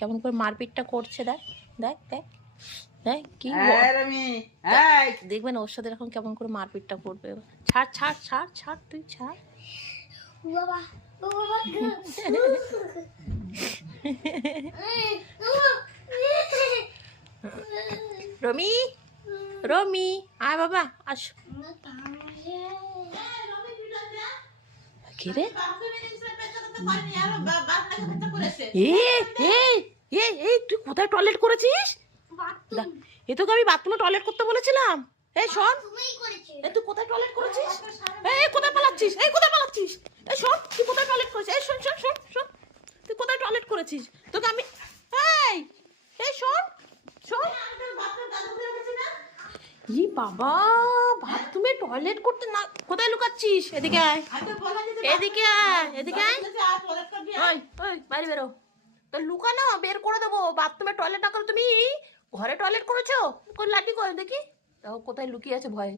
কেমন করে মারপিটটা করছে, দেখ দেখ দেখ দেখ কি দেখবেন ওর সাথে এখন কেমন করে মারপিটটা করবে। ছাড় ছাড় ছাড় ছাড়, তুই ছাড়। রমি রমি আয় বাবা আস। কে রে? তুই কোথায় টয়লেট করেছিস? এ তোকে আমি বাথরুমে টয়লেট করতে বলেছিলাম। এই শোন, তুই কোথায় টয়লেট করেছিস? এই কোথায় পালাচ্ছিস? এই কোথায় পালাচ্ছিস? এই শোন, তুই কোথায় টয়লেট করেছিস? এই শোন শোন শোন শোন, তুই কোথায় টয়লেট করেছিস? তোকে আমি এই এই শোন শোন, ই বাবা, বাথরুমে টয়লেট করতে না, কোথায় লুকাচ্ছিস? এদিকে আয়, এদিকে আয়, এদিকে আয়। ওই ওই বাইরে বেরো, তো লুকানো বের করে দেবো। বাথরুমে টয়লেট না করে তুমি ঘরে টয়লেট করেছো? কোন লাঠি করে দেখি, কোথায় লুকিয়ে আছে ভয়ে।